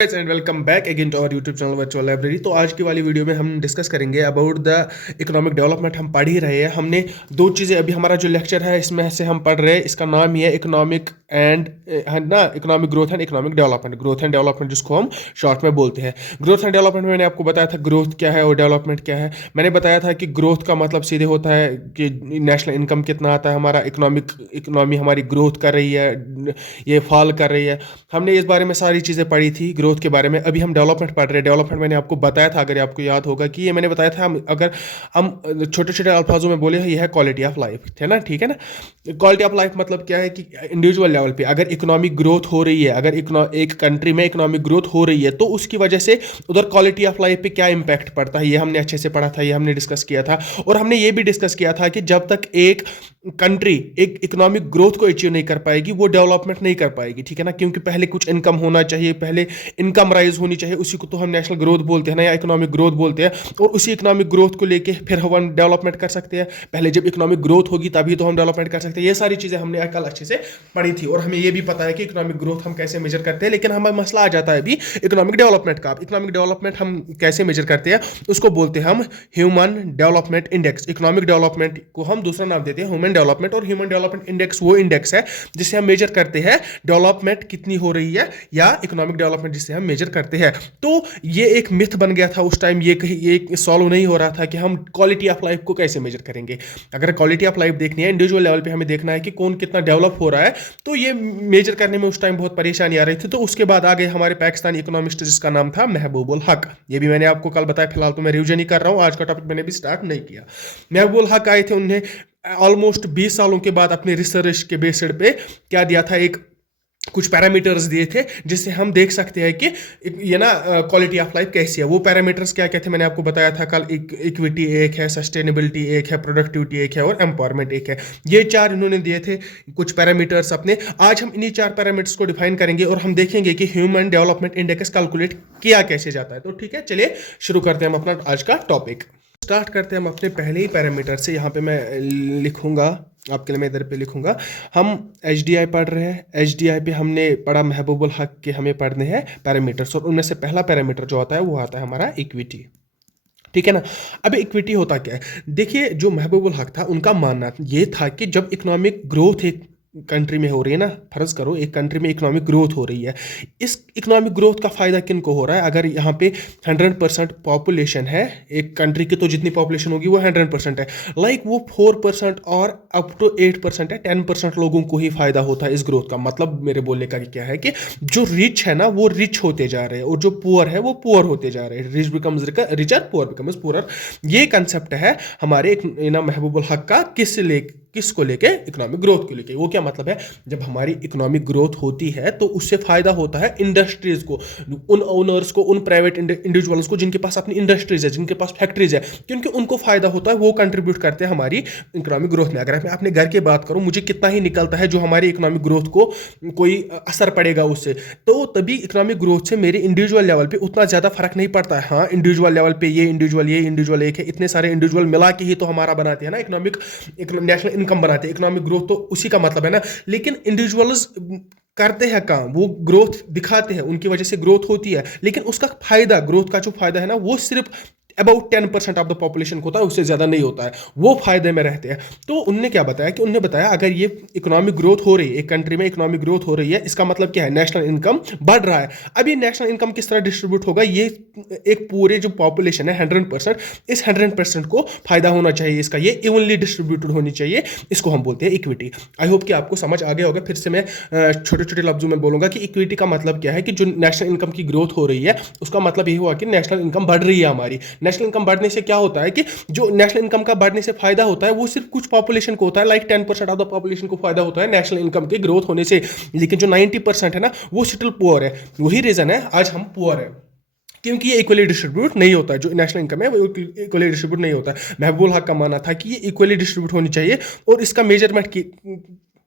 And welcome back again to our YouTube channel Virtual Library. तो आज की वाली वीडियो में हम डिस्कस करेंगे अबाउट द इकोनॉमिक डेवलपमेंट। हम पढ़ ही रहे हैं, हमने दो चीज़ें अभी हमारा जो लेक्चर है इसमें से हम पढ़ रहे हैं, इसका नाम ही है इकोनॉमिक एंड है ना, economic growth and economic development. Growth and development जिसको हम शॉर्ट में बोलते हैं। ग्रोथ एंड डेवलपमेंट में मैंने आपको बताया था ग्रोथ क्या है और डेवलपमेंट क्या है। मैंने बताया था कि ग्रोथ का मतलब सीधे होता है कि नेशनल इनकम कितना आता है, हमारा इकोनॉमी हमारी ग्रोथ कर रही है, ये फॉल कर रही है। हमने इस बारे में सारी चीज़ें पढ़ी थी ग्रोथ के बारे में। अभी हम डेवलपमेंट पढ़ रहे हैं। डेवलपमेंट मैंने आपको बताया था, अगर आपको याद होगा कि ये मैंने बताया था, अगर हम छोटे छोटे अल्फाजों में बोले ये है क्वालिटी ऑफ लाइफ, है ना, ठीक है ना। क्वालिटी ऑफ लाइफ मतलब क्या है कि इंडिविजुअल लेवल पे अगर इकोनॉमिक ग्रोथ हो रही है, अगर एक कंट्री में इकोनॉमिक ग्रोथ हो रही है तो उसकी वजह से उधर क्वालिटी ऑफ लाइफ पे क्या इंपैक्ट पड़ता है, ये हमने अच्छे से पढ़ा था, ये हमने डिस्कस किया था। और हमने ये भी डिस्कस किया था कि जब तक एक कंट्री एक इकोनॉमिक ग्रोथ को अचीव नहीं कर पाएगी वो डेवलपमेंट नहीं कर पाएगी, ठीक है ना। क्योंकि पहले कुछ इनकम होना चाहिए, पहले इनकम राइज होनी चाहिए, उसी को तो हम नेशनल ग्रोथ बोलते हैं ना, या इकोनॉमिक ग्रोथ बोलते हैं। और उसी इकोनॉमिक ग्रोथ को लेके फिर हम डेवलपमेंट कर सकते हैं। पहले जब इकोनॉमिक ग्रोथ होगी तभी तो हम डेवलपमेंट कर सकते हैं। ये सारी चीजें हमने कल अच्छे से पढ़ी थी और हमें ये भी पता है कि इकोनॉमिक ग्रोथ हम कैसे मेजर करते हैं। लेकिन हमारा मसला आ जाता है अभी इकोनॉमिक डेवलपमेंट का। इकोनॉमिक डेवलपमेंट हम कैसे मेजर करते हैं, उसको बोलते हैं हम human development index. Economic development को हम दूसरा नाम देते हैं ह्यूमन डेवलपमेंट। और ह्यूमन डेवलपमेंट इंडेक्स वो इंडेक्स है जिससे हम मेजर करते हैं डेवलपमेंट कितनी हो रही है, या इकोनॉमिक डेवलपमेंट जिससे हम मेजर करते हैं। तो ये एक मिथ बन गया था उस टाइम, ये कहीं ये सॉल्व नहीं हो रहा था कि हम क्वालिटी ऑफ लाइफ को कैसे मेजर करेंगे। अगर क्वालिटी ऑफ लाइफ देखनी है, इंडिविजुअल लेवल पे हमें देखना है कि कौन कितना डेवलप हो रहा है, तो ये मेजर करने में उस टाइम बहुत परेशानी आ रही थी। तो उसके बाद आ गए हमारे पाकिस्तानी इकोनॉमिस्ट जिसका नाम था महबूबुल हक। ये भी मैंने आपको कल बताया, फिलहाल तो मैं रिविजन ही कर रहा हूँ, आज का टॉपिक मैंने भी स्टार्ट नहीं किया। महबूबुल हक आए थे, उन्हें ऑलमोस्ट 20 सालों के बाद अपने रिसर्च के बेस्ड पे क्या दिया था, एक कुछ पैरामीटर्स दिए थे जिससे हम देख सकते हैं कि ये ना क्वालिटी ऑफ लाइफ कैसी है। वो पैरामीटर्स क्या क्या थे मैंने आपको बताया था कल। इक्विटी एक है, सस्टेनेबिलिटी एक है, प्रोडक्टिविटी एक है और एम्पावरमेंट एक है। ये चार इन्होंने दिए थे कुछ पैरामीटर्स अपने। आज हम इन्हीं चार पैरामीटर्स को डिफाइन करेंगे और हम देखेंगे कि ह्यूमन डेवलपमेंट इंडेक्स कैलकुलेट किया कैसे जाता है। तो ठीक है, चलिए शुरू करते हैं हम अपना आज का टॉपिक। स्टार्ट करते हैं हम अपने पहले ही पैरामीटर से। यहाँ पे मैं लिखूंगा आपके लिए, मैं इधर पे लिखूंगा। हम एचडीआई पढ़ रहे हैं। एचडीआई पे हमने पढ़ा महबूबुल हक के हमें पढ़ने हैं पैरामीटर्स, और उनमें से पहला पैरामीटर जो आता है वो आता है हमारा इक्विटी, ठीक है ना। अब इक्विटी होता क्या है, देखिए जो महबूबुल हक था उनका मानना ये था कि जब इकोनॉमिक ग्रोथ एक कंट्री में हो रही है ना, फर्ज करो एक कंट्री में इकोनॉमिक ग्रोथ हो रही है, इस इकोनॉमिक ग्रोथ का फायदा किन को हो रहा है। अगर यहाँ पे 100% पॉपुलेशन है एक कंट्री की, तो जितनी पॉपुलेशन होगी वो 100% है, लाइक वो 4% और अप टू 8% है, 10% लोगों को ही फायदा होता है इस ग्रोथ का। मतलब मेरे बोलने का क्या है कि जो रिच है ना वो रिच होते जा रहे हैं और जो पुअर है वो पुअर होते जा रहे हैं। Rich becomes richer, poor becomes poor. ये कंसेप्ट है हमारे ना महबूबुल हक का। किसको लेके, इकोनॉमिक ग्रोथ को लेके। वो क्या मतलब है, जब हमारी इकोनॉमिक ग्रोथ होती है तो उससे फायदा होता है इंडस्ट्रीज को, उन ओनर्स को, उन प्राइवेट इंडिविजुअल्स को जिनके पास अपनी इंडस्ट्रीज है, जिनके पास फैक्ट्रीज है, क्योंकि उनको फायदा होता है, वो कंट्रीब्यूट करते हैं हमारी इकोनॉमिक ग्रोथ में। अगर मैं अपने घर की बात करूं, मुझे कितना ही निकलता है जो हमारी इकोनॉमिक ग्रोथ को कोई असर पड़ेगा उससे, तो तभी इकोनॉमिक ग्रोथ से मेरे इंडिविजुअल लेवल पे उतना ज्यादा फर्क नहीं पड़ता है। हाँ, इंडिविजुअल लेवल पे ये इंडिविजुअल एक है, इतने सारे इंडिविजुअल मिला के ही तो हमारा बनाते हैं ना इकोनॉमिक नेशनल इनकम बनाते हैं। इकोनॉमिक ग्रोथ तो उसी का मतलब है ना। लेकिन इंडिविजुअल्स करते हैं काम, वो ग्रोथ दिखाते हैं, उनकी वजह से ग्रोथ होती है, लेकिन उसका फायदा, ग्रोथ का जो फायदा है ना, वो सिर्फ अबाउट 10% ऑफ द पॉपुलेशन को होता है, उससे ज़्यादा नहीं होता है, वो फायदे में रहते हैं। तो उनने क्या बताया कि उनने बताया अगर ये इकोनॉमिक ग्रोथ हो रही है, एक कंट्री में इकोनॉमिक ग्रोथ हो रही है, इसका मतलब क्या है, नेशनल इनकम बढ़ रहा है। अब ये नेशनल इनकम किस तरह डिस्ट्रीब्यूट होगा, ये एक पूरे जो पॉपुलेशन है 100%, इस 100% को फायदा होना चाहिए इसका, ये इवनली डिस्ट्रीब्यूटेड होनी चाहिए, इसको हम बोलते हैं इक्विटी। आई होप कि आपको समझ आ गया होगा। फिर से मैं छोटे छोटे लफ्जों में बोलूंगा कि इक्विटी का मतलब क्या है, कि जो नेशनल इनकम की ग्रोथ हो रही है उसका मतलब ये हुआ कि नेशनल इनकम बढ़ रही है हमारी। नेशनल इनकम बढ़ने से क्या होता है कि जो नेशनल इनकम का बढ़ने से फायदा होता है वो सिर्फ कुछ पॉपुलेशन को होता है, लाइक 10% ऑफ द पॉपुलेशन को फायदा होता है नेशनल इनकम की ग्रोथ होने से। लेकिन जो 90% है ना वो स्टिल पुअर है। वही रीजन है आज हम पुअर है, क्योंकि ये इक्वली डिस्ट्रीब्यूट नहीं होता है। जो नेशनल इनकम है वो इक्वली डिस्ट्रीब्यूट नहीं होता है। महबूबुल हक का मानना था कि ये इक्वली डिस्ट्रीब्यूट होनी चाहिए और इसका मेजरमेंट की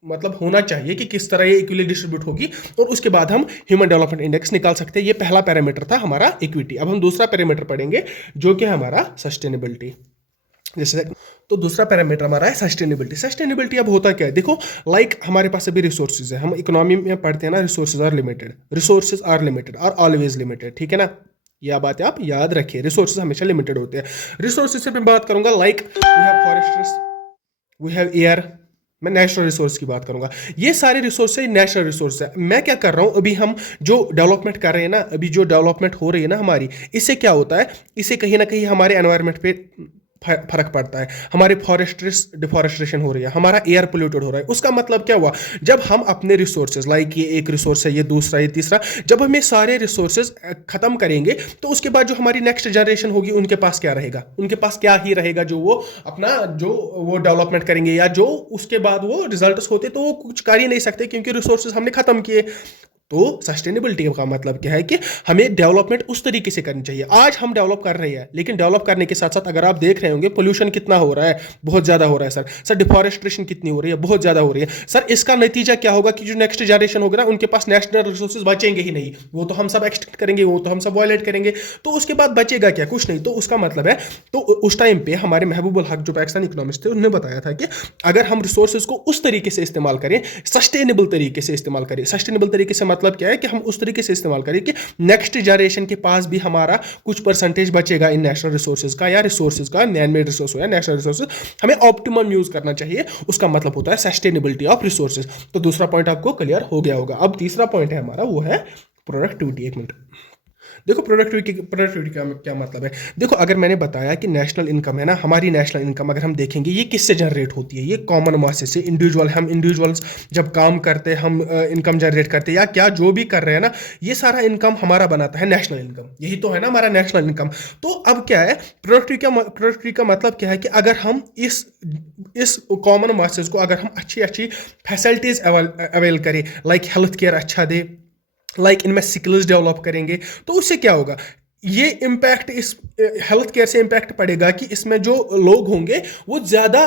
मतलब होना चाहिए कि किस तरह ये इक्वली डिस्ट्रीब्यूट होगी, और उसके बाद हम ह्यूमन डेवलपमेंट इंडेक्स निकाल सकते हैं। ये पहला पैरामीटर था हमारा इक्विटी। अब हम दूसरा पैरामीटर पढ़ेंगे जो कि हमारा सस्टेनेबिलिटी। जैसे तो दूसरा पैरामीटर हमारा है सस्टेनेबिलिटी। सस्टेनेबिलिटी अब होता क्या है, देखो लाइक हमारे पास अभी रिसोर्सेज है, हम इकोनॉमी में पढ़ते हैं ना, रिसोर्सेज आर लिमिटेड और ऑलवेज लिमिटेड, ठीक है ना, यह बात आप याद रखिए, रिसोर्सेज हमेशा लिमिटेड होते हैं। रिसोर्सेज से मैं बात करूंगा like we have forests, we have air, मैं नेचुरल रिसोर्स की बात करूंगा। ये सारे रिसोर्स है, नेचुरल रिसोर्स है। मैं क्या कर रहा हूं, अभी हम जो डेवलपमेंट कर रहे हैं ना, अभी जो डेवलपमेंट हो रही है ना हमारी, इससे क्या होता है, इससे कहीं ना कहीं हमारे एनवायरनमेंट पे फर्क पड़ता है, हमारे फॉरेस्ट डिफॉरेस्टेशन हो रही है, हमारा एयर पोल्यूटेड हो रहा है। उसका मतलब क्या हुआ, जब हम अपने रिसोर्सेज लाइक ये एक रिसोर्स है, ये दूसरा, ये तीसरा, जब हम ये सारे रिसोर्सेज खत्म करेंगे तो उसके बाद जो हमारी नेक्स्ट जनरेशन होगी उनके पास क्या रहेगा, उनके पास क्या ही रहेगा, जो वो अपना जो वो डेवलपमेंट करेंगे या जो उसके बाद वो रिजल्ट्स होते तो वो कुछ कर ही नहीं सकते क्योंकि रिसोर्सेज हमने खत्म किए। तो सस्टेनेबिलिटी का मतलब क्या है कि हमें डेवलपमेंट उस तरीके से करनी चाहिए। आज हम डेवलप कर रहे हैं, लेकिन डेवलप करने के साथ साथ अगर आप देख रहे होंगे पोल्यूशन कितना हो रहा है, बहुत ज्यादा हो रहा है सर डिफॉरेस्टेशन कितनी हो रही है, बहुत ज्यादा हो रही है सर। इसका नतीजा क्या होगा कि जो नेक्स्ट जनरेशन होगा ना, उनके पास नेशनल रिसोर्सेज बचेंगे ही नहीं, वो तो हम सब एक्सट्रैक्ट करेंगे, वो तो हम सब वायलेट करेंगे, तो उसके बाद बचेगा क्या, कुछ नहीं। तो उसका मतलब है, तो उस टाइम पे हमारे महबूबुल हक जो पाकिस्तानी इकोनॉमिस्ट थे, उन्होंने बताया था कि अगर हम रिसोर्सेज को उस तरीके से इस्तेमाल करें, सस्टेनेबल तरीके से इस्तेमाल करें। सस्टेनेबल तरीके से मतलब क्या है कि हम उस तरीके से इस्तेमाल करें कि नेक्स्ट जनरेशन के पास भी हमारा कुछ परसेंटेज बचेगा इन नेचुरल रिसोर्सेज का, या रिसोर्सेज का, मैन मेड रिसोर्स हो या नेचुरल रिसोर्सेज, हमें ऑप्टिमम यूज करना चाहिए। उसका मतलब होता है सस्टेनेबिलिटी ऑफ रिसोर्सेज। तो दूसरा पॉइंट आपको क्लियर हो गया होगा। अब तीसरा पॉइंट है हमारा, वो है प्रोडक्टिविटी। एक मिनट, देखो प्रोडक्टिविटी का क्या मतलब है। देखो अगर मैंने बताया कि नेशनल इनकम है ना, हमारी नेशनल इनकम अगर हम देखेंगे ये किससे जनरेट होती है, ये कॉमन मासेस से, इंडिविजुअल, हम इंडिविजुअल्स जब काम करते हैं, हम इनकम जनरेट करते हैं या क्या जो भी कर रहे हैं ना, ये सारा इनकम हमारा बनाता है नेशनल इनकम। यही तो है ना हमारा नेशनल इनकम। तो अब क्या है, प्रोडक्टिविटी का मतलब क्या है कि अगर हम इस कॉमन मासेस को अगर हम अच्छी अच्छी फैसिलिटीज अवेल करें, लाइक हेल्थ केयर अच्छा दे, लाइक इनमें स्किल्स डेवलप करेंगे, तो उससे क्या होगा, ये इम्पैक्ट इस हेल्थ केयर से इम्पैक्ट पड़ेगा कि इसमें जो लोग होंगे वो ज़्यादा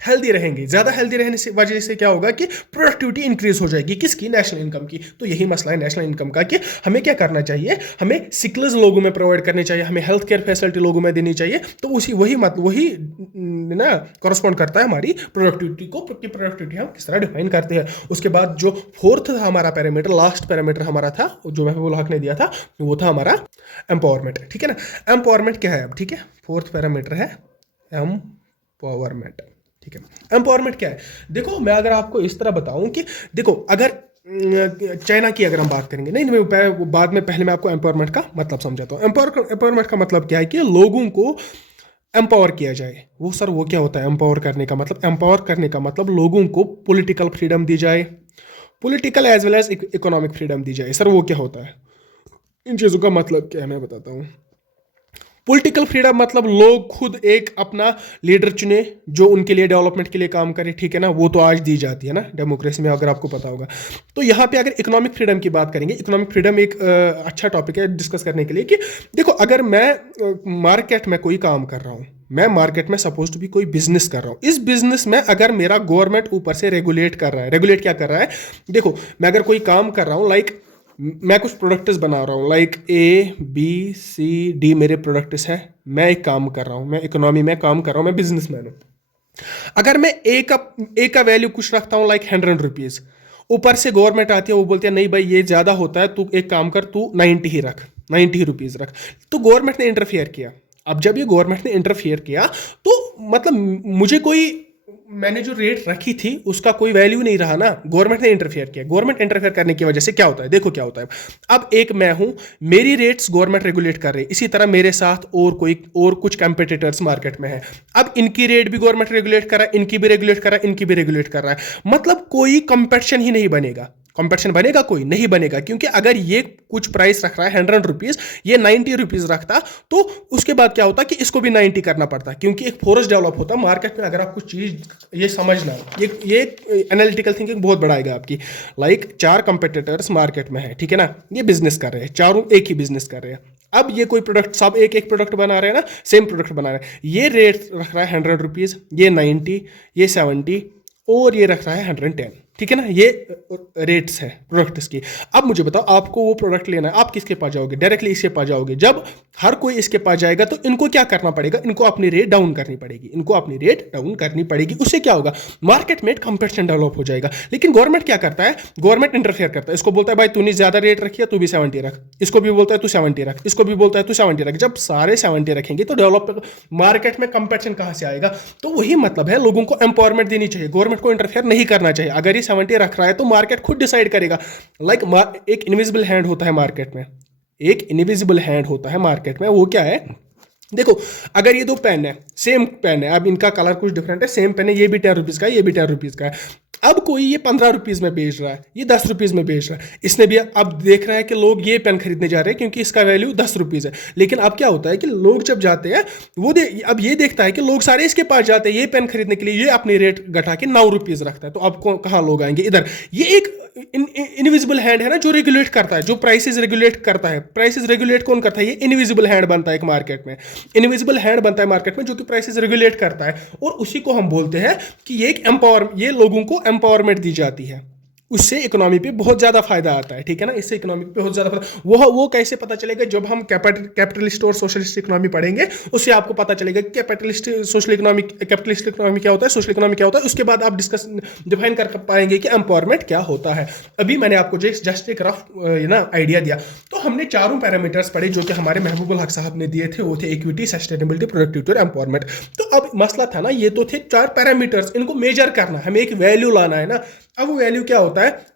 हेल्दी रहेंगे। ज़्यादा हेल्दी रहने से वजह से क्या होगा कि प्रोडक्टिविटी इंक्रीज हो जाएगी, किसकी, नेशनल इनकम की। तो यही मसला है नेशनल इनकम का कि हमें क्या करना चाहिए, हमें स्किल्स लोगों में प्रोवाइड करनी चाहिए, हमें हेल्थ केयर फैसिलिटी लोगों में देनी चाहिए। तो वही ना कॉरस्पॉन्ड करता है हमारी प्रोडक्टिविटी को, कि प्रोडक्टिविटी हम किस तरह डिफाइन करते हैं। उसके बाद जो फोर्थ था हमारा पैरामीटर, लास्ट पैरामीटर हमारा था जो महबूबुल हक ने दिया था, वो था हमारा एम्पावरमेंट, ठीक है ना। एम्पावरमेंट क्या है अब, ठीक है, फोर्थ पैरामीटर है एम्पावरमेंट, ठीक है। एम्पावरमेंट क्या है, देखो मैं अगर आपको इस तरह बताऊं कि देखो अगर चाइना की अगर हम बात करेंगे, नहीं बाद में, पहले मैं आपको एम्पावरमेंट का मतलब समझाता हूँ। एम्पावरमेंट का मतलब क्या है कि लोगों को एम्पावर किया जाए। वो सर वो क्या होता है एम्पावर करने का मतलब, एम्पावर करने का मतलब लोगों को पॉलिटिकल फ्रीडम दी जाए, political as well as economic freedom दी जाए। सर वो क्या होता है, इन चीज़ों का मतलब क्या है मैं बताता हूँ। पॉलिटिकल फ्रीडम मतलब लोग खुद एक अपना लीडर चुने जो उनके लिए डेवलपमेंट के लिए काम करे, ठीक है ना, वो तो आज दी जाती है ना डेमोक्रेसी में, अगर आपको पता होगा। तो यहाँ पे अगर इकोनॉमिक फ्रीडम की बात करेंगे, इकोनॉमिक फ्रीडम एक अच्छा टॉपिक है डिस्कस करने के लिए कि देखो अगर मैं मार्केट में कोई काम कर रहा हूँ, मैं मार्केट में सपोज टू भी कोई बिजनेस कर रहा हूँ, इस बिजनेस में अगर मेरा गवर्नमेंट ऊपर से रेगुलेट कर रहा है, रेगुलेट क्या कर रहा है, देखो मैं अगर कोई काम कर रहा हूँ, लाइक मैं कुछ प्रोडक्ट्स बना रहा हूँ, like A B C D मेरे प्रोडक्ट्स हैं, मैं एक काम कर रहा हूँ, मैं इकोनॉमी में काम कर रहा हूँ, मैं बिजनेसमैन हूँ। अगर मैं ए का वैल्यू कुछ रखता हूँ लाइक 100 रुपीज़, ऊपर से गवर्नमेंट आती है, वो बोलती है नहीं भाई ये ज़्यादा होता है, तू एक काम कर, तू 90 ही रख, 90 रुपीज़ रख। तो गवर्नमेंट ने इंटरफियर किया। अब जब ये गवर्नमेंट ने इंटरफियर किया तो मतलब मुझे कोई, मैंने जो रेट रखी थी उसका कोई वैल्यू नहीं रहा ना, गवर्नमेंट ने इंटरफेयर किया। गवर्नमेंट इंटरफेयर करने की वजह से क्या होता है, देखो क्या होता है, अब एक मैं हूं, मेरी रेट्स गवर्नमेंट रेगुलेट कर रही है, इसी तरह मेरे साथ और कुछ कंपटीटर्स मार्केट में है, अब इनकी रेट भी गवर्नमेंट रेगुलेट कर रहा है, इनकी भी रेगुलेट कर रहा है, इनकी भी रेगुलेट कर रहा है। मतलब कोई कंपटीशन ही नहीं बनेगा। कंपटीशन बनेगा, कोई नहीं बनेगा, क्योंकि अगर ये कुछ प्राइस रख रहा है 100 रुपीज़, ये 90 रुपीज़ रखता, तो उसके बाद क्या होता कि इसको भी 90 करना पड़ता, क्योंकि एक फोर्स डेवलप होता मार्केट में। अगर आप कुछ चीज़ ये समझना, ये एनालिटिकल थिंकिंग बहुत बढ़ाएगा आपकी। लाइक 4 कंपटीटर्स मार्केट में है, ठीक है ना, ये बिजनेस कर रहे हैं, चारों एक ही बिजनेस कर रहे हैं। अब ये कोई प्रोडक्ट, सब एक एक प्रोडक्ट बना रहे हैं ना, सेम प्रोडक्ट बना रहे हैं। ये रेट रख रहा है 100 रुपीज़, ये 90, ये 70 और ये रख रहा है 110। ठीक है ना, ये रेट्स है प्रोडक्ट्स की। अब मुझे बताओ, आपको वो प्रोडक्ट लेना है, आप किसके पास जाओगे? डायरेक्टली इसके पास जाओगे। जब हर कोई इसके पास जाएगा तो इनको क्या करना पड़ेगा? इनको अपनी रेट डाउन करनी पड़ेगी, इनको अपनी रेट डाउन करनी पड़ेगी। उससे क्या होगा? मार्केट में कंपटीशन डेवलप हो जाएगा। लेकिन गवर्नमेंट क्या करता है? गवर्नमेंट इंटरफेयर करता है, इसको बोलता है भाई तूने ज्यादा रेट रखी है, तू भी 70 रख, इसको भी बोलता है तू 70 रख, इसको भी बोलता है तू 70 रख। जब सारे 70 रखेंगे तो डेवलप मार्केट में कंपटीशन कहां से आएगा? तो वही मतलब है, लोगों को एम्पावरमेंट देनी चाहिए, गवर्नमेंट को इंटरफेयर नहीं करना चाहिए। अगर ये 70 रख रहा है तो मार्केट खुद डिसाइड करेगा। एक इनविजिबल हैंड होता है मार्केट में, एक इनविजिबल हैंड होता है मार्केट में। वो क्या है? देखो, अगर ये दो पेन है, सेम पेन है, अब इनका कलर कुछ डिफरेंट है, सेम पेन है, ये भी 10 रुपीज का है, ये भी 10 रुपीज का है। अब कोई ये 15 रुपीज में बेच रहा है, ये 10 रुपीज में बेच रहा है, इसने भी अब देख रहा है कि लोग ये पेन खरीदने जा रहे हैं क्योंकि इसका वैल्यू 10 रुपीज है। लेकिन अब क्या होता है कि लोग जब जाते हैं वो अब ये देखता है कि लोग सारे इसके पास जाते हैं ये पेन खरीदने के लिए, ये अपनी रेट घटा के 9 रुपीज रखता है। तो अब कहाँ लोग आएंगे? इधर। ये एक इनविजिबल हैंड है ना जो रेगुलेट करता है, जो प्राइसेस रेगुलेट करता है। प्राइसेस रेगुलेट कौन करता है? ये इनविजिबल हैंड बनता है एक मार्केट में, इनविजिबल हैंड बनता है मार्केट में जो कि प्राइसेस रेगुलेट करता है। और उसी को हम बोलते हैं कि ये लोगों को एम्पावरमेंट दी जाती है। उससे इकोनॉमी पे बहुत ज़्यादा फायदा आता है, ठीक है ना, इससे इकोनॉमी पे बहुत ज़्यादा फायदा। वो कैसे पता चलेगा? जब हम कैपिटलिस्ट और सोशलिस्ट इकोनॉमी पढ़ेंगे उससे आपको पता चलेगा कि capitalist social economy, capitalist economy क्या होता है, सोशल इकोनॉमी क्या होता है। उसके बाद आप डिफाइन कर पाएंगे कि एम्पावरमेंट क्या होता है। अभी मैंने आपको जस्ट एक रफ आइडिया दिया। तो हमने चारों पैरामीटर्स पढ़े जो कि हमारे महबूबुल हक साहब ने दिए थे। वो थे इक्विटी, सस्टेनेबिलिटी, प्रोडक्टिविटी और एम्पावरमेंट। तो अब मसला था ना, ये तो थे 4 पैरामीटर्स, इनको मेजर करना, हमें एक वैल्यू लाना है ना। अब वो वैल्यू क्या होता है?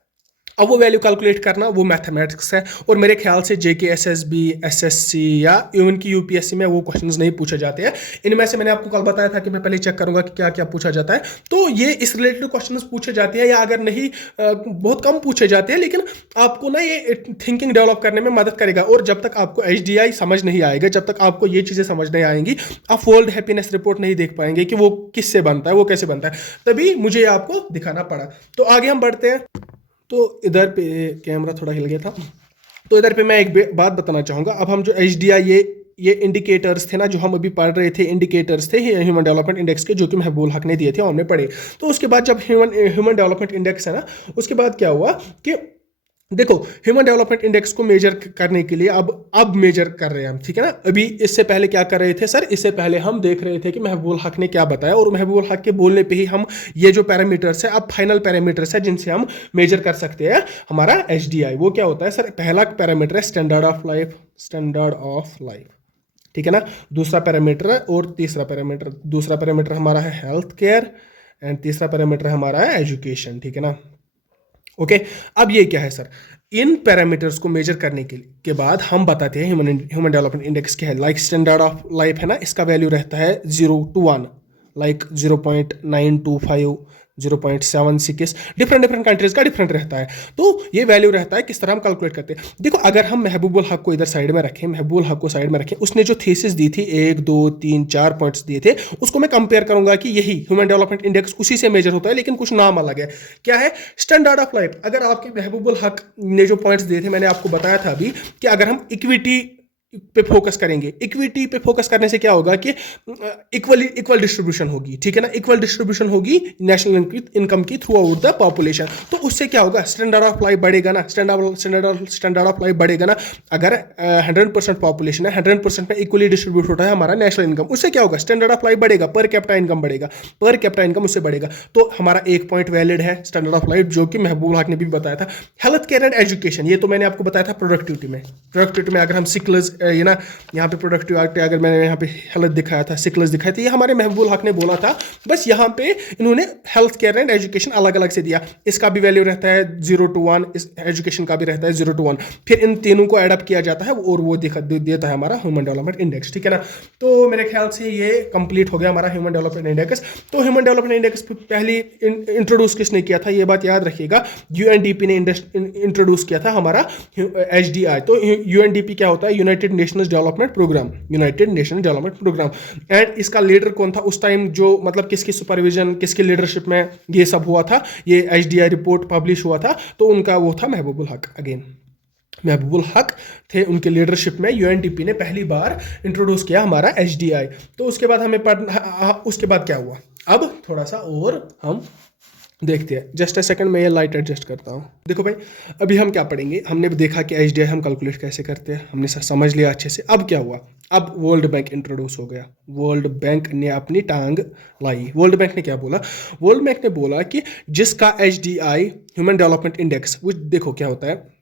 अब वो वैल्यू कैलकुलेट करना वो मैथमेटिक्स है। और मेरे ख्याल से जेके, एसएसबी, एसएससी या इवन की यूपीएससी में वो क्वेश्चंस नहीं पूछे जाते हैं। इनमें से मैंने आपको कल बताया था कि मैं पहले चेक करूंगा कि क्या क्या पूछा जाता है। तो ये इस रिलेटेड क्वेश्चंस पूछे जाते हैं, या अगर नहीं बहुत कम पूछे जाते हैं, लेकिन आपको ना ये थिंकिंग डेवलप करने में मदद करेगा। और जब तक आपको एचडीआई समझ नहीं आएगा, जब तक आपको ये चीज़ें समझ नहीं आएंगी, आप वर्ल्ड हैप्पीनेस रिपोर्ट नहीं देख पाएंगे कि वो किससे बनता है, वो कैसे बनता है। तभी मुझे आपको दिखाना पड़ा। तो आगे हम बढ़ते हैं। तो इधर पे कैमरा थोड़ा हिल गया था। तो इधर पे मैं एक बात बताना चाहूँगा। अब हम जो एचडीआई ये इंडिकेटर्स थे ना जो हम अभी पढ़ रहे थे, इंडिकेटर्स थे ह्यूमन डेवलपमेंट इंडेक्स के, जो कि महबूबुल हक ने दिए थे और हमने पढ़े। तो उसके बाद जब ह्यूमन डेवलपमेंट इंडेक्स है ना, उसके बाद क्या हुआ कि देखो, ह्यूमन डेवलपमेंट इंडेक्स को मेजर करने के लिए अब मेजर कर रहे हैं हम, ठीक है ना। अभी इससे पहले क्या कर रहे थे सर? इससे पहले हम देख रहे थे कि महबूबुल हक ने क्या बताया, और महबूबुल हक के बोलने पे ही हम ये जो पैरामीटर्स है, अब फाइनल पैरामीटर्स है जिनसे हम मेजर कर सकते हैं हमारा एचडीआई। वो क्या होता है सर? पहला पैरामीटर है standard of life, standard of life, ठीक है ना। दूसरा पैरामीटर है, और तीसरा पैरामीटर, दूसरा पैरामीटर हमारा है हेल्थ केयर, एंड तीसरा पैरामीटर हमारा है एजुकेशन, ठीक है ना। ओके, अब ये क्या है सर? इन पैरामीटर्स को मेजर करने के बाद हम बताते हैं ह्यूमन डेवलपमेंट इंडेक्स क्या है। लाइक स्टैंडर्ड ऑफ लाइफ है ना, इसका वैल्यू रहता है 0 to 1, लाइक 0.925, 0.76, डिफरेंट कंट्रीज का डिफरेंट रहता है। तो ये वैल्यू रहता है, किस तरह हम कैलकुलेट करते हैं। देखो, अगर हम महबूबुल हक को इधर साइड में रखें, महबूबुल हक को साइड में रखें, उसने जो थीसिस दी थी 1 2 3 4 पॉइंट्स दिए थे, उसको मैं कंपेयर करूंगा कि यही ह्यूमन डेवलपमेंट इंडेक्स उसी से मेजर होता है, लेकिन कुछ नाम अलग है। क्या है? Standard of life. अगर आपके महबूबुल हक ने जो पॉइंट्स दिए थे, मैंने आपको बताया था अभी कि अगर हम इक्विटी पे फोकस करेंगे, इक्विटी पे फोकस करने से क्या होगा कि इक्वल डिस्ट्रीब्यूशन होगी, ठीक है ना। इक्वल डिस्ट्रीब्यूशन होगी नेशनल इनकम की थ्रू आउट द पॉपुलेशन। तो उससे क्या होगा? स्टैंडर्ड ऑफ लाइफ बढ़ेगा ना, स्टैंडर्ड ऑफ लाइफ बढ़ेगा ना। अगर 100% पॉपुलेशन है, 100% में इक्वली डिस्ट्रीब्यूट होता है हमारा नेशनल इनकम, उससे क्या होगा? स्टैंडर्ड ऑफ लाइफ बढ़ेगा, पर कैपिटा इनकम बढ़ेगा, पर कैपिटा इनकम उससे बढ़ेगा। तो हमारा एक पॉइंट वैलिड है स्टैंडर्ड ऑफ लाइफ, जो कि महबूबुल हक ने भी बताया था। हेल्थ केयर एंड एजुकेशन, ये तो मैंने आपको बताया था प्रोडक्टिविटी में। प्रोडक्टिविटी में अगर हम सिकल्स ये ना, यहाँ पे प्रोडक्टिविटी, अगर मैंने यहाँ पे हेल्थ दिखाया था, सिकल्स दिखाया था, ये हमारे महबूबुल हक ने बोला था। बस यहाँ पे इन्होंने हेल्थ केयर एंड एजुकेशन अलग अलग से दिया। इसका भी वैल्यू रहता है 0 to 1, इस एजुकेशन का भी रहता है 0 to 1। फिर इन तीनों को एडअप किया जाता है और वो देता है हमारा ह्यूमन डेवलपमेंट इंडेक्स, ठीक है ना। तो मेरे ख्याल से ये कंप्लीट हो गया हमारा ह्यूमन डेवलपमेंट इंडेक्स। तो ह्यूमन डेवलपमेंट इंडेक्स पहली इंट्रोड्यूस किसने किया था? ये बात याद रखिएगा, यूएनडीपी ने इंट्रोड्यूस किया था हमारा एचडीआई। तो यूएनडीपी क्या होता है? United Nations Development Programme, United Nation Development Programme. And इसका लीडर कौन था उस टाइम? जो मतलब किसकी सुपरविजन, किसकी लीडरशिप में ये सब हुआ था, ये एचडीआई रिपोर्ट पब्लिश हुआ था? तो उनका वो था महबूबुल हक। अगेन महबूबुल हक थे, उनके लीडरशिप में यूएनडीपी ने पहली बार इंट्रोड्यूस किया हमारा एचडीआई। तो उसके बाद हमें उसके बाद क्या हुआ? अब थोड़ा सा और हम देखते हैं, जस्ट अ सेकंड, मैं ये लाइट एडजस्ट करता हूँ। देखो भाई, अभी हम क्या पढ़ेंगे, हमने देखा कि एचडीआई हम कैलकुलेट कैसे करते हैं, हमने समझ लिया अच्छे से। अब क्या हुआ, अब वर्ल्ड बैंक इंट्रोड्यूस हो गया। वर्ल्ड बैंक ने अपनी टांग लाई। वर्ल्ड बैंक ने क्या बोला, वर्ल्ड बैंक ने बोला कि जिसका एचडीआई ह्यूमन डेवलपमेंट इंडेक्स, वो देखो क्या होता है,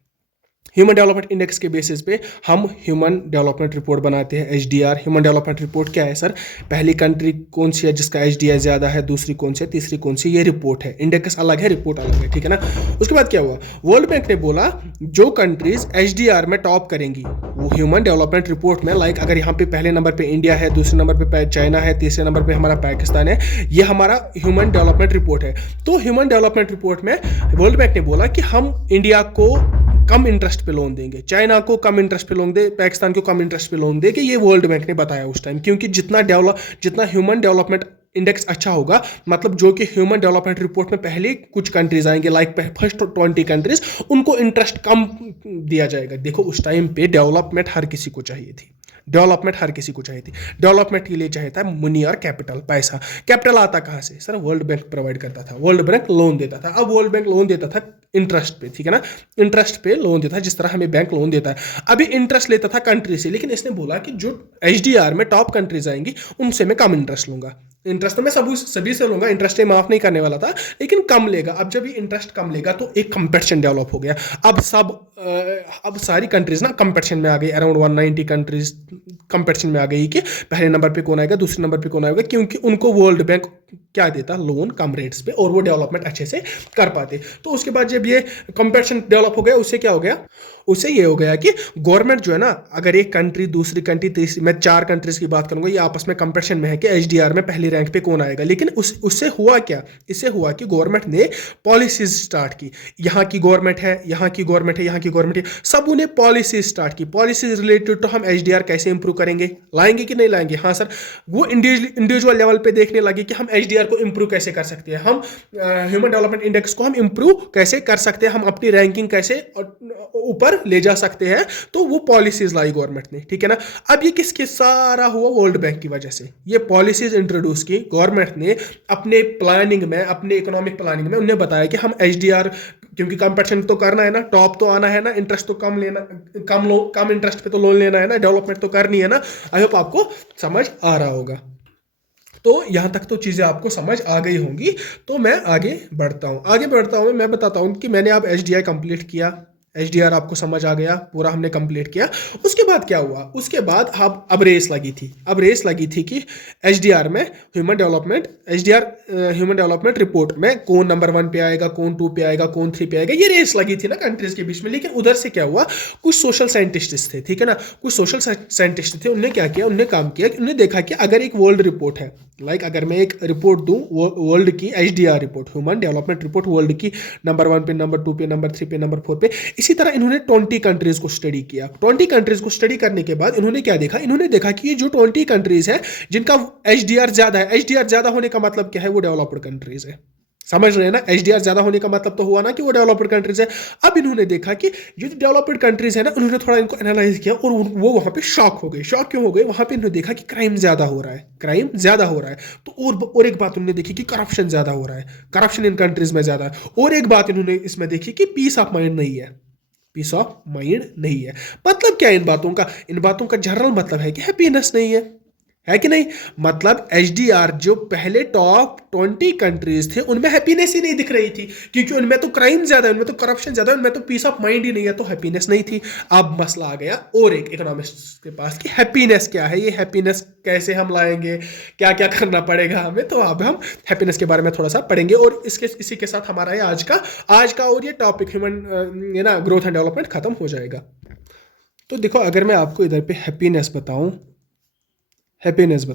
ह्यूमन डेवलपमेंट इंडेक्स के बेसिस पे हम ह्यूमन डेवलपमेंट रिपोर्ट बनाते हैं, एचडीआर। ह्यूमन डेवलपमेंट रिपोर्ट क्या है सर, पहली कंट्री कौन सी है जिसका एचडीआर ज़्यादा है, दूसरी कौन सी है, तीसरी कौन सी, ये रिपोर्ट है। इंडेक्स अलग है, रिपोर्ट अलग है, ठीक है ना। उसके बाद क्या हुआ, वर्ल्ड बैंक ने बोला जो कंट्रीज एचडीआर में टॉप करेंगी वो ह्यूमन डेवलपमेंट रिपोर्ट में, लाइक अगर यहाँ पे पहले नंबर पे इंडिया है, दूसरे नंबर पे चाइना है, तीसरे नंबर पे हमारा पाकिस्तान है, ये हमारा ह्यूमन डेवलपमेंट रिपोर्ट है। तो ह्यूमन डेवलपमेंट रिपोर्ट में वर्ल्ड बैंक ने बोला कि हम इंडिया को कम इंटरेस्ट पे लोन देंगे, चाइना को कम इंटरेस्ट पे लोन दे, पाकिस्तान को कम इंटरेस्ट पे लोन दे, कि ये वर्ल्ड बैंक ने बताया उस टाइम। क्योंकि जितना ह्यूमन डेवलपमेंट इंडेक्स अच्छा होगा, मतलब जो कि ह्यूमन डेवलपमेंट रिपोर्ट में पहले कुछ कंट्रीज आएंगे, लाइक फर्स्ट 20 कंट्रीज, उनको इंटरेस्ट कम दिया जाएगा। देखो उस टाइम पे डेवलपमेंट हर किसी को चाहिए थी, डेवलपमेंट हर किसी को चाहिए थी। डेवलपमेंट के लिए चाहिए था मनी और कैपिटल, पैसा। कैपिटल आता कहाँ से सर, वर्ल्ड बैंक प्रोवाइड करता था, वर्ल्ड बैंक लोन देता था। अब वर्ल्ड बैंक लोन देता था इंटरेस्ट पे, ठीक है ना, इंटरेस्ट पे लोन देता है, जिस तरह हमें बैंक लोन देता है। अभी इंटरेस्ट लेता था कंट्री से, लेकिन इसने बोला कि जो एचडीआर में टॉप कंट्रीज आएंगी उनसे मैं कम इंटरेस्ट लूंगा। इंटरेस्ट तो मैं सभी से लूंगा, इंटरेस्ट माफ नहीं करने वाला था, लेकिन कम लेगा। अब जब ये इंटरेस्ट कम लेगा तो एक कंपटीशन डेवलप हो गया। अब सारी कंट्रीज ना कंपटीशन में आ गई, अराउंड 190 कंट्रीज कंपटीशन में आ गई कि पहले नंबर पे कौन आएगा, दूसरे नंबर पे कौन आएगा, क्योंकि उनको वर्ल्ड बैंक क्या देता, लोन कम रेट्स पे, और वो डेवलपमेंट अच्छे से कर पाते। तो उसके बाद जब ये कंपटीशन डेवलप हो गया, उससे क्या हो गया, उससे ये हो गया कि गवर्नमेंट जो है ना, अगर एक कंट्री दूसरी कंट्री तीसरी, मैं 4 कंट्रीज की बात करूंगा, ये आपस में कंपटीशन में है कि एचडीआर में पहली रैंक पे कौन आएगा। लेकिन उससे हुआ क्या, इससे हुआ कि गवर्नमेंट ने पॉलिसीज स्टार्ट की। यहाँ की गवर्नमेंट है, यहाँ की गवर्नमेंट है, यहाँ की गवर्नमेंट है, सब उन्हें पॉलिसीज स्टार्ट की। पॉलिसीज रिलेटेड तो हम एचडीआर कैसे इंप्रूव करेंगे, लाएंगे कि नहीं लाएंगे। हाँ सर, वो इंडिविजुअल लेवल पे देखने लगे कि हम एचडीआर को इंप्रूव कैसे कर सकते हैं, हम ह्यूमन डेवलपमेंट इंडेक्स को हम इंप्रूव कैसे कर सकते हैं, हम अपनी रैंकिंग कैसे ऊपर ले जा सकते हैं। तो वो पॉलिसीज लाई गवर्नमेंट ने, ठीक है ना। अब ये किसके सारा हुआ, वर्ल्ड बैंक की वजह से। ये पॉलिसीज इंट्रोड्यूस की गवर्नमेंट ने अपने प्लानिंग में, अपने इकोनॉमिक प्लानिंग में। उन्हें बताया कि हम एचडीआर, क्योंकि कंपटीशन तो करना है ना, टॉप तो आना है ना, इंटरेस्ट तो कम लेना, कम इंटरेस्ट पे तो लोन लेना है ना, डेवलपमेंट तो करनी है ना। आई होप आपको समझ आ रहा होगा। तो यहाँ तक तो चीज़ें आपको समझ आ गई होंगी। तो मैं आगे बढ़ता हूँ, मैं बताता हूँ कि मैंने अब एचडीआई कंप्लीट किया, एचडीआर आपको समझ आ गया, पूरा हमने कंप्लीट किया। उसके बाद क्या हुआ, उसके बाद अब रेस लगी थी कि एचडीआर में एचडीआर ह्यूमन डेवलपमेंट रिपोर्ट में कौन नंबर 1 पे आएगा, कौन 2 पे आएगा, कौन 3 पे आएगा, ये रेस लगी थी ना कंट्रीज के बीच में। लेकिन उधर से क्या हुआ, कुछ सोशल साइंटिस्ट थे, ठीक है ना, कुछ सोशल साइंटिस्ट थे, उन्होंने क्या किया, उन्होंने काम किया कि उन्होंने देखा कि अगर एक वर्ल्ड रिपोर्ट है, लाइक अगर मैं एक रिपोर्ट दूं वर्ल्ड की, HDR report, human development report world की, नंबर 1 पे, नंबर 2 पे, नंबर 3 पे, नंबर 4 पे, इसी तरह इन्होंने 20 कंट्रीज को स्टडी किया। 20 कंट्रीज को स्टडी करने के बाद इन्होंने क्या देखा, इन्होंने देखा कि ये जो 20 कंट्रीज है जिनका एचडीआर ज्यादा है, एचडीआर ज्यादा होने का मतलब क्या है, वो डेवलप्ड कंट्रीज है। समझ रहे हैं ना, एचडीआर ज्यादा होने का मतलब तो हुआ ना कि वो डेवलप्ड कंट्रीज है। अब इन्होंने देखा कि ये जो डेवलप्ड कंट्रीज है ना, उन्होंने थोड़ा इनको एनालाइज किया और वो वहां पे शॉक हो गए। शॉक क्यों हो गए, वहां पे इन्होंने देखा कि क्राइम ज्यादा हो रहा है। तो और एक बात उन्होंने देखी कि करप्शन ज्यादा हो रहा है, करप्शन इन कंट्रीज में ज्यादा है। और एक बात इन्होंने इसमें देखी कि पीस ऑफ माइंड नहीं है। मतलब क्या, इन बातों का जनरल मतलब है कि हैप्पीनेस नहीं है कि नहीं। मतलब एचडीआर जो पहले टॉप 20 कंट्रीज थे उनमें हैप्पीनेस ही नहीं दिख रही थी, क्योंकि उनमें तो क्राइम ज्यादा है, उनमें तो करप्शन ज्यादा है, उनमें तो पीस ऑफ माइंड ही नहीं है, तो हैप्पीनेस नहीं थी। अब मसला आ गया और एक इकोनॉमिस्ट के पास कि हैप्पीनेस क्या है, ये हैप्पीनेस कैसे हम लाएंगे, क्या क्या करना पड़ेगा हमें। तो अब हम हैप्पीनेस के बारे में थोड़ा सा पढ़ेंगे, और इसी के साथ हमारा ये आज का और ये topic human growth and development खत्म हो जाएगा। तो देखो, अगर मैं आपको इधर पे हैप्पीनेस बताऊं, हैप्पीनेस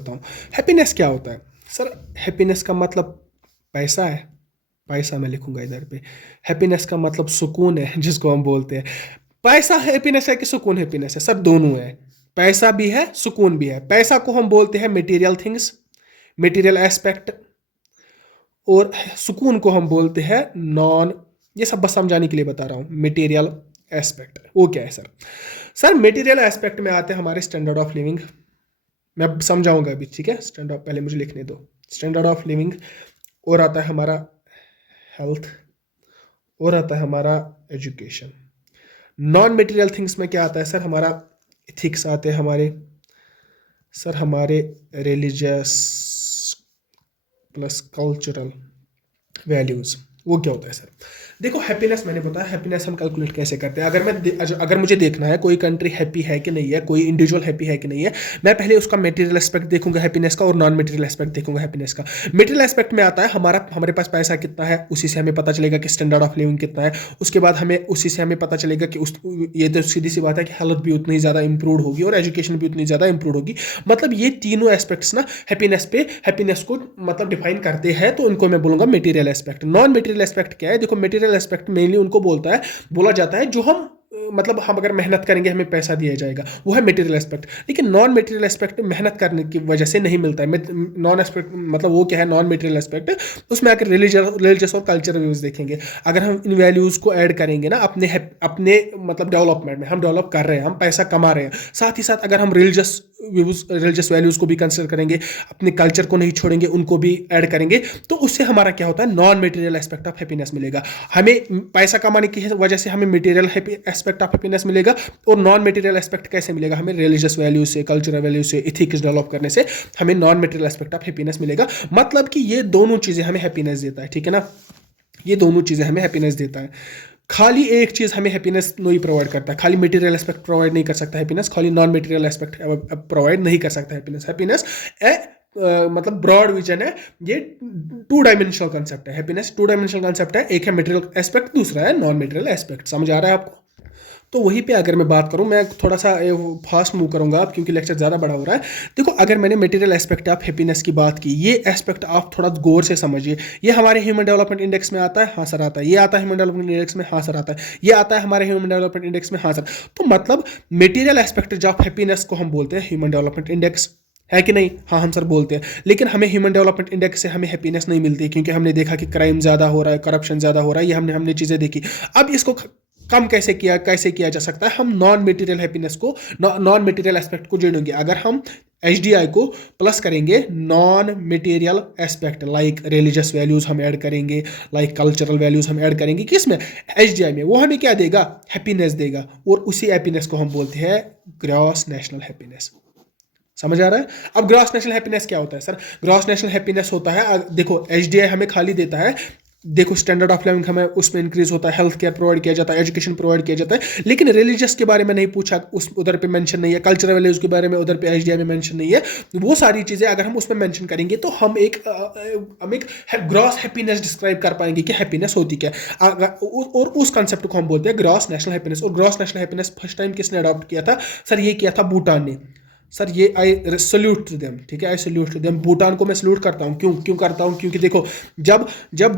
क्या होता है सर। हैप्पीनेस का मतलब पैसा है, पैसा मैं लिखूंगा इधर पे। हैप्पीनेस का मतलब सुकून है, जिसको हम बोलते हैं। पैसा हैप्पीनेस है कि सुकून हैप्पीनेस है सर, दोनों है। पैसा भी है, सुकून भी है। पैसा को हम बोलते हैं मटेरियल थिंग्स, मटेरियल एस्पेक्ट, और सुकून को हम बोलते हैं नॉन, ये सब बस समझाने के लिए बता रहा हूँ, मटेरियल एस्पेक्ट। वो क्या है सर मटेरियल एस्पेक्ट में आते हैं हमारे स्टैंडर्ड ऑफ लिविंग। मैं अब समझाऊंगा अभी, ठीक है। स्टैंडर्ड, पहले मुझे लिखने दो, स्टैंडर्ड ऑफ लिविंग। और आता है हमारा हेल्थ और आता है हमारा एजुकेशन। नॉन मटेरियल थिंग्स में क्या आता है सर? हमारा इथिक्स आते हैं हमारे, सर हमारे रिलीजियस प्लस कल्चरल वैल्यूज। वो क्या होता है सर? देखो हैप्पीनेस मैंने बताया, हैप्पीनेस हम कैलकुलेट कैसे करते हैं। अगर मुझे देखना है कोई कंट्री हैप्पी है कि नहीं है, कोई इंडिविजुअल हैप्पी है कि नहीं है, मैं पहले उसका मटेरियल एस्पेक्ट देखूंगा हैप्पीनेस का और नॉन मटेरियल एस्पेक्ट देखूंगा हैप्पीनेस का। मटेरियल एस्पेक्ट में आता है हमारे पास पैसा कितना है, उसी से हमें पता चलेगा कि स्टैंडर्ड ऑफ लिविंग कितना है। उसके बाद हमें उसी से हमें पता चलेगा कि ये तो सीधी सी बात है कि हेल्थ भी उतनी ज़्यादा इंप्रूव होगी और एजुकेशन भी उतनी ज़्यादा इंप्रूव होगी। मतलब ये तीनों एस्पेक्ट्स ना हैप्पीनेस को मतलब डिफाइन करते हैं, तो उनको मैं बोलूंगा material aspect. Non material aspect क्या है? देखो मटेरियल एस्पेक्ट मेनली उनको बोला जाता है जो हम मतलब हम अगर मेहनत करेंगे हमें पैसा दिया जाएगा, वो है मटेरियल एस्पेक्ट। लेकिन नॉन मटेरियल एस्पेक्ट मेहनत करने की वजह से नहीं मिलता है। नॉन एस्पेक्ट मतलब वो क्या है? नॉन मटेरियल एस्पेक्ट, उसमें अगर रिलीजियस और कल्चरल वैल्यूज देखेंगे, अगर हम इन वैल्यूज को ऐड करेंगे ना अपने मतलब डेवलपमेंट में, हम डेवलप कर रहे हैं, हम पैसा कमा रहे हैं, साथ ही साथ अगर हम रिलीजियस वैल्यूज को भी कंसिडर करेंगे, अपने कल्चर को नहीं छोड़ेंगे, उनको भी ऐड करेंगे, तो उससे हमारा क्या होता है? Non material aspect of happiness मिलेगा। हमें पैसा कमाने की वजह से हमें मटेरियल एस्पेक्ट ऑफ हैप्पीनेस मिलेगा, और नॉन मटेरियल एस्पेक्ट कैसे मिलेगा? हमें रिलीजियस वैल्यूज से, कल्चरल वैल्यूज से, इथिक्स डेवलप करने से हमें non material aspect of happiness मिलेगा। मतलब कि ये दोनों चीजें हमें हैप्पीनेस देता है, ठीक है ना? ये दोनों चीजें हमें हैप्पीनेस देता है। खाली एक चीज हमें हैप्पीनेस नहीं प्रोवाइड करता है, खाली मटेरियल एस्पेक्ट प्रोवाइड नहीं कर सकता हैप्पीनेस, खाली नॉन मटेरियल एस्पेक्ट प्रोवाइड नहीं कर सकता हैप्पीनेस। मतलब ब्रॉड विजन है, ये 2 डायमेंशनल कंसेप्ट है। हैप्पीनेस 2 डायमेंशनल कंसेप्ट है, एक है मटेरियल एस्पेक्ट, दूसरा है नॉन मटेरियल एस्पेक्ट। समझ आ रहा है आपको? तो वहीं पे अगर मैं बात करूं, मैं थोड़ा सा फास्ट मूव करूंगा अब क्योंकि लेक्चर ज़्यादा बड़ा हो रहा है। देखो अगर मैंने मटेरियल एस्पेक्ट ऑफ हैप्पीनेस की बात की, ये एस्पेक्ट आप थोड़ा गौर से समझिए। ये हमारे ह्यूमन डेवलपमेंट इंडेक्स में आता है, हाँ सर आता है। ये आता है ह्यूमन डेवलपमेंट इंडेक्स में, हाँ सर आता है। ये आता है हमारे ह्यूमन डेवलपमेंट इंडेक्स में, हाँ सर। तो मतलब मटेरियल एस्पेक्ट ऑफ हैप्पीनेस को हम बोलते हैं ह्यूमन डेवलपमेंट इंडेक्स, है कि नहीं? हाँ हम सर बोलते हैं। लेकिन हमें ह्यूमन डेवलपमेंट इंडेक्स से हमें हैप्पीनेस नहीं मिलती, क्योंकि हमने देखा कि क्राइम ज़्यादा हो रहा है, करप्शन ज़्यादा हो रहा है, ये हमने चीज़ें देखी। अब इसको कम कैसे किया जा सकता है? हम नॉन मटेरियल हैप्पीनेस को, नॉन मटेरियल एस्पेक्ट को जोड़ेंगे। अगर हम HDI को प्लस करेंगे non material aspect, like religious values हम ऐड करेंगे, लाइक कल्चरल वैल्यूज हम ऐड करेंगे, किसमें? HDI में। वो हमें क्या देगा? हैप्पीनेस देगा, और उसी हैप्पीनेस को हम बोलते हैं ग्रॉस नेशनल हैप्पीनेस। समझ आ रहा है? अब ग्रॉस नेशनल हैप्पीनेस क्या होता है सर? ग्रॉस नेशनल हैप्पीनेस होता है, देखो HDI हमें खाली देता है, देखो स्टैंडर्ड ऑफ लिविंग हमें उसमें इंक्रीज होता है, हेल्थ केयर प्रोवाइड किया जाता है, एजुकेशन प्रोवाइड किया जाता है, लेकिन रिलीजियस के बारे में नहीं पूछा, उस उधर पे मेंशन नहीं है, कल्चरल वैल्यूज के बारे में उधर पे HDI में मेंशन नहीं है। वो सारी चीजें अगर हम उसमें मेंशन करेंगे तो हम एक ग्रॉस हैप्पीनेस डिस्क्राइब कर पाएंगे कि हैप्पीनेस होती क्या है। और उस कंसेप्ट को हम बोलते हैं ग्रॉस नेशनल हैप्पीनेस। और gross national happiness first time किसने अडॉप्ट किया था सर? ये किया था भूटान ने। सर ये आई सल्यूट टू देम, ठीक है, I salute to them. Bhutan को मैं सल्यूट करता हूँ। क्यों करता हूँ? क्योंकि देखो जब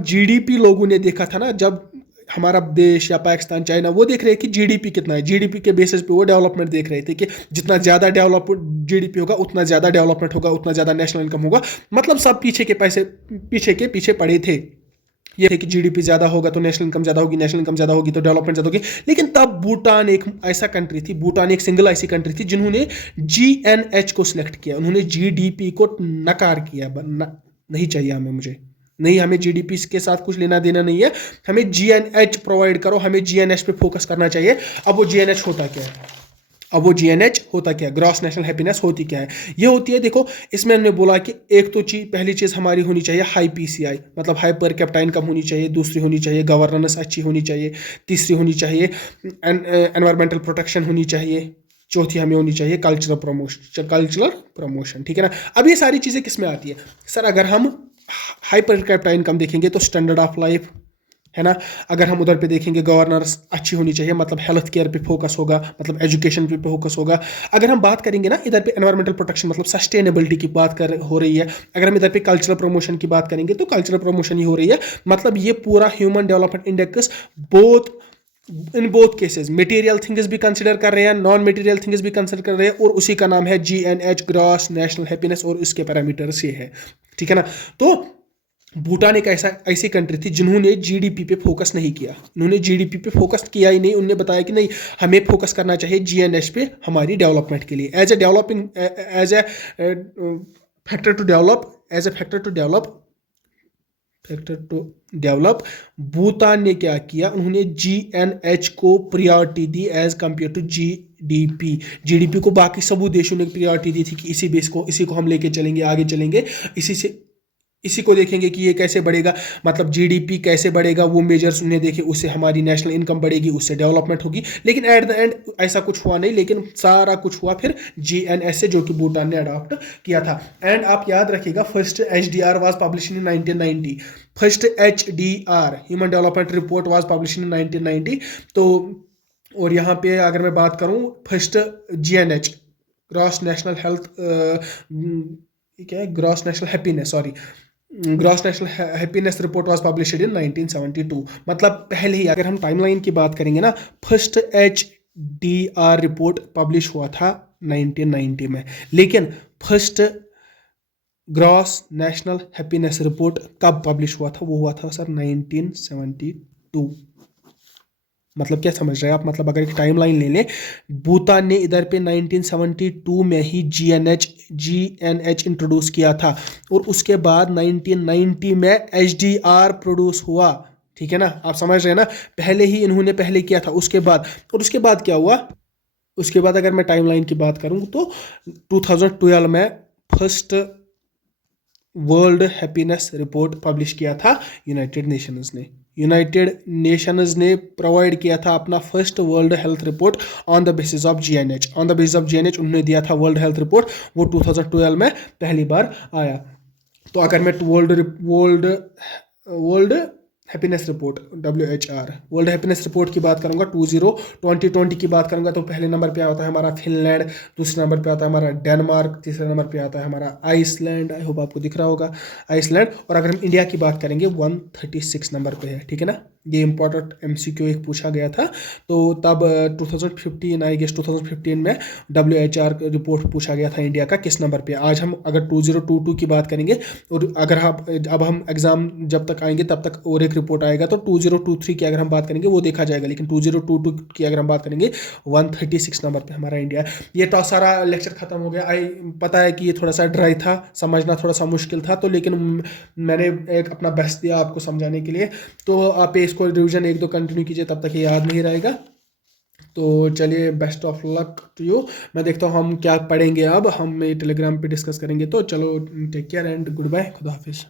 GDP लोगों ने देखा था ना, जब हमारा देश या पाकिस्तान, चाइना, वो देख रहे हैं कि GDP कितना है, GDP के बेसिस पे वो डेवलपमेंट देख रहे थे कि जितना ज़्यादा डेवलप GDP होगा उतना ज़्यादा डेवलपमेंट होगा, उतना ज़्यादा नेशनल इनकम होगा। मतलब सब पीछे पड़े थे। ये थे कि GDP ज़्यादा होगा तो नेशनल इनकम ज़्यादा होगी, नेशनल इनकम ज़्यादा होगी तो डेवलपमेंट ज़्यादा होगी। लेकिन तब भूटान एक ऐसा कंट्री थी, भूटान एक सिंगल ऐसी कंट्री थी जिन्होंने GNH को सिलेक्ट किया, उन्होंने GDP को नकार किया। नहीं चाहिए हमें, मुझे नहीं, हमें GDP के साथ कुछ लेना देना नहीं है, हमें GNH प्रोवाइड करो, हमें GNH पे फोकस करना चाहिए। अब वो GNH होता क्या है? होता क्या है? ग्रॉस नेशनल हैप्पीनेस होती क्या है? ये होती है, देखो इसमें हमने बोला कि एक तो पहली चीज़ हमारी होनी चाहिए हाई PCI, मतलब हाई पर कैपिटा इनकम होनी चाहिए। दूसरी होनी चाहिए गवर्नेंस अच्छी होनी चाहिए। तीसरी होनी चाहिए एनवायरमेंटल प्रोटेक्शन होनी चाहिए। चौथी हमें होनी चाहिए कल्चरल प्रमोशन, ठीक है ना? अब ये सारी चीज़ें किस में आती है सर? अगर हम हाई पर कैपिटा इनकम देखेंगे तो स्टैंडर्ड ऑफ लाइफ है ना। अगर हम उधर पे देखेंगे गवर्नेंस अच्छी होनी चाहिए, मतलब हेल्थ केयर पे फोकस होगा, मतलब एजुकेशन पे फोकस होगा। अगर हम बात करेंगे ना इधर पे एनवायरमेंटल प्रोटेक्शन, मतलब सस्टेनेबिलिटी की बात हो रही है। अगर हम इधर पे कल्चरल प्रमोशन की बात करेंगे तो कल्चरल प्रमोशन ही हो रही है। मतलब ये पूरा human development index in both cases material things भी कंसिडर कर रहे हैं, नॉन मटेरियल थिंग्स भी कंसिडर कर रहे हैं, और उसी का नाम है GNH, ग्रॉस नेशनल हैप्पीनेस, और इसके पैरामीटर्स ये है, ठीक है ना। तो भूटान एक ऐसी कंट्री थी जिन्होंने GDP पे फोकस नहीं किया, उन्होंने GDP पे फोकस किया ही नहीं। उन्होंने बताया कि नहीं, हमें फोकस करना चाहिए GNH पे हमारी डेवलपमेंट के लिए, as a factor to develop factor to develop. Bhutan ने क्या किया, उन्होंने GNH को प्रियोरिटी दी as compare to GDP। GDP को बाकी सब देशों ने प्रियोरिटी दी थी कि इसी को हम लेके चलेंगे, आगे चलेंगे, इसी को देखेंगे कि ये कैसे बढ़ेगा, मतलब GDP कैसे बढ़ेगा, वो मेजर्स उन्हें देखे, उससे हमारी नेशनल इनकम बढ़ेगी, उससे डेवलपमेंट होगी। लेकिन एट द एंड ऐसा कुछ हुआ नहीं, लेकिन सारा कुछ हुआ फिर GNS से, जो कि भूटान ने अडॉप्ट किया था। एंड आप याद रखिएगा, first HDR was publish in 1990। First HDR human development report was publish in 1990। तो और यहाँ पे अगर मैं बात करूँ, first GNH gross national health, क्या है, gross national happiness, sorry, gross national happiness report was published in 1972। मतलब पहले ही, अगर हम टाइमलाइन की बात करेंगे ना, फर्स्ट HDR रिपोर्ट पब्लिश हुआ था 1990 में, लेकिन first gross national happiness report कब पब्लिश हुआ था, वो हुआ था सर 1972। मतलब क्या समझ रहे हैं आप, मतलब अगर एक टाइमलाइन ले लें, भूटान ने इधर पे 1972 में ही GNH इंट्रोड्यूस किया था, और उसके बाद 1990 में HDR प्रोड्यूस हुआ। ठीक है ना, आप समझ रहे हैं ना, पहले ही इन्होंने पहले किया था, उसके बाद, और उसके बाद क्या हुआ, उसके बाद अगर मैं टाइमलाइन की बात करूं तो 2012 में first world happiness report publish किया था यूनाइटेड नेशंस ने प्रोवाइड किया था अपना first world health report on the basis of GNH। On the basis of GNH उन्होंने दिया था वर्ल्ड हेल्थ रिपोर्ट, वो 2012 में पहली बार आया। तो अगर मैं world happiness report WHR world happiness report की बात करूंगा 2020 की बात करूंगा, तो पहले नंबर पे आता है हमारा फिनलैंड, दूसरे नंबर पे आता है हमारा डेनमार्क, तीसरे नंबर पे आता है हमारा आइसलैंड। आई होप आपको दिख रहा होगा आइसलैंड। और अगर हम इंडिया की बात करेंगे 136 नंबर पे है। ठीक है ना, ये इंपॉर्टेंट MCQ एक पूछा गया था, तो तब 2015 आई गेस 2015 में WHR रिपोर्ट पूछा गया था इंडिया का किस नंबर पे। आज हम अगर 2022 की बात करेंगे, और अगर आप अब हम एग्जाम जब तक आएंगे तब तक और एक रिपोर्ट आएगा, तो 2023 की अगर हम बात करेंगे वो देखा जाएगा, लेकिन 2022 की अगर हम बात करेंगे 136 नंबर पे हमारा इंडिया है। ये तो सारा लेक्चर खत्म हो गया। पता है कि ये थोड़ा सा ड्राई था, समझना थोड़ा सा मुश्किल था, तो लेकिन मैंने एक अपना बेस्ट दिया आपको समझाने के लिए। तो आप इसको रिवीजन 1-2 कंटिन्यू कीजिए, तब तक ये याद नहीं रहेगा। तो चलिए, best of luck to you. मैं देखता हूँ हम क्या पढ़ेंगे, अब हम टेलीग्राम पे डिस्कस करेंगे। तो चलो, take care and good bye, खुदा हाफिज़।